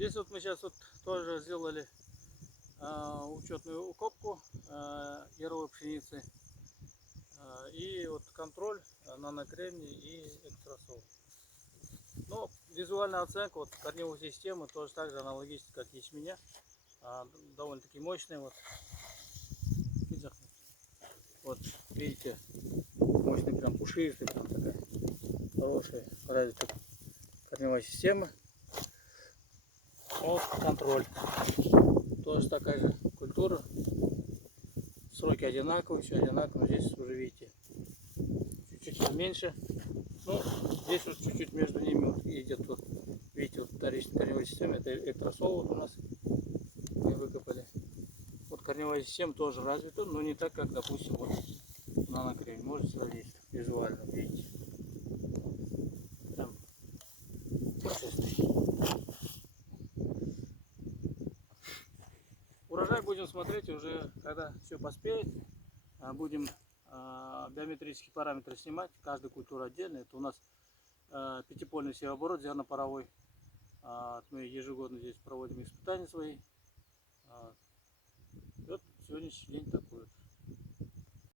Здесь вот мы сейчас вот тоже сделали учетную укопку яровой пшеницы и вот контроль на накремний и экстрасол. Но визуальная оценка вот корневой системы тоже так же аналогично как ячменя, довольно-таки мощная. Вот видите, мощный, прям пушистый, прям такая хорошая развитая корневая система. Вот контроль. Тоже такая же культура. Сроки одинаковые, все одинаково. Здесь уже видите, чуть-чуть поменьше. Ну, здесь вот чуть-чуть между ними вот идет, вот, видите, вот вторичная корневая система. Это экстрасол вот у нас мы выкопали. Вот корневая система тоже развита, но не так, как, допустим, вот на накреме. Можете сравнить визуально, видите. Там пушистый. Урожай будем смотреть уже, когда все поспеет. Будем биометрические параметры снимать, каждую культуру отдельно. Это у нас пятипольный севооборот зернопаровой. Мы ежегодно здесь проводим испытания свои. Вот сегодняшний день такой вот.